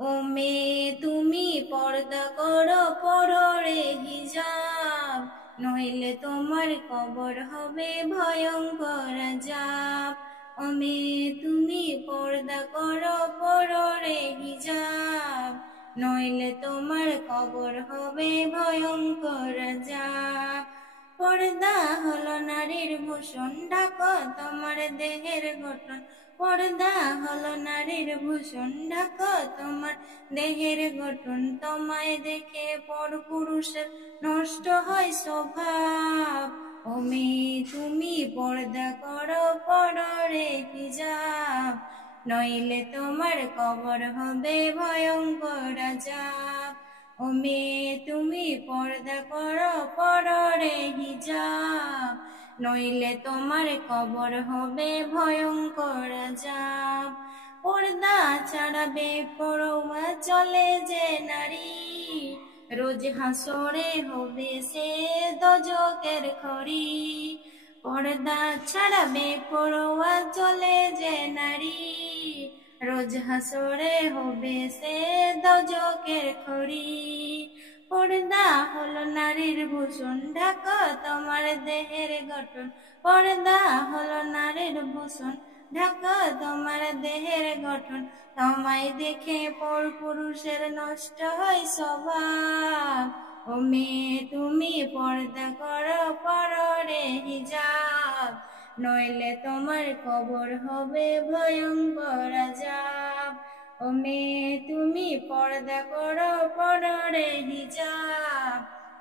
ও মেয়ে তুমি পর্দা করো, পরো রে হিজাব, নইলে তোমার কবর হবে ভয়ঙ্কর আযাব। ও মেয়ে তুমি পর্দা করো, পরো রে হিজাব, নইলে তোমার কবর হবে ভয়ঙ্কর আযাব। পর্দা হলো নারীর ভূষণ, ঢাকো তোমার দেহের গঠন। পর্দা হলো নারীর ভূষণ, ঢাকো তোমার দেহের গঠন। তোমায় দেখে পর পুরুষের নষ্ট হয় স্বভাব। ও মেয়ে তুমি পর্দা করো, পরো রে হিজাব, নইলে তোমার কবর হবে ভয়ঙ্কর আযাব। ও মেয়ে তুমি পর্দা করো, পরো রে হিজাব, নইলে তোমার কবর হবে ভয়ঙ্কর আযাব। পর্দা ছাড়া বেপরোয়া চলে যে নারী, রোজ হাসরে হবে সে দোজখের খড়ি। পর্দা ছাড়া বেপরোয়া চলে যে নারী, রোজ হাসরে হবে সে দোজখের খড়ি। পর্দা হলো নারীর ভূষণ, ঢাকো তোমার দেহের গঠন। পর্দা হলো নারীর ভূষণ, ঢাকো তোমার দেহের গঠন। তোমায় দেখে পর পুরুষের নষ্ট হয় স্বভাব। ও মেয়ে তুমি পর্দা করো, পরো রে হিজাব, নইলে তোমার কবর হবে ভয়ঙ্কর আযাব। ও মেয়ে তুমি পর্দা করো, পরো রে হিজাব,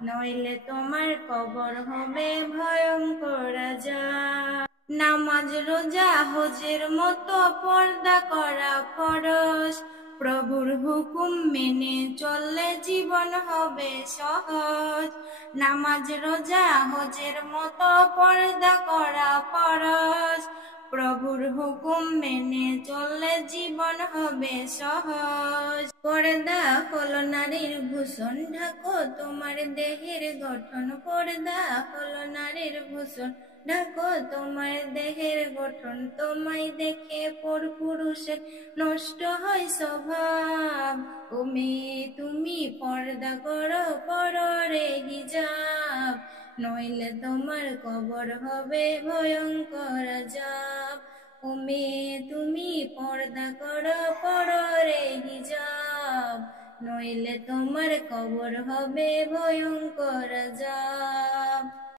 নইলে তোমার কবর হবে ভয়ঙ্কর আযাব। নামাজ রোজা হজের মতো পর্দা করা ফরজ, প্রভুর হুকুম মেনে চললে জীবন হবে সহজ। নামাজ রোজা হজের মতো পর্দা করা ফরজ, প্রভুর হুকুম মেনে চললে জীবন হবে সহজ। পর্দা হলো নারীর ভূষণ, ঢাকো তোমার দেহের গঠন। পর্দা হলো নারীর ভূষণ, ঢাকো তোমার দেহের গঠন। তোমায় দেখে পর পুরুষের নষ্ট হয় স্বভাব। ও মেয়ে তুমি পর্দা করো, পরো রে হিজাব, নইলে তোমার কবর হবে ভয়ঙ্কর আযাব। ও মেয়ে তুমি পর্দা করো, পরো রে হিজাব, নইলে তোমার কবর হবে ভয়ঙ্কর আযাব।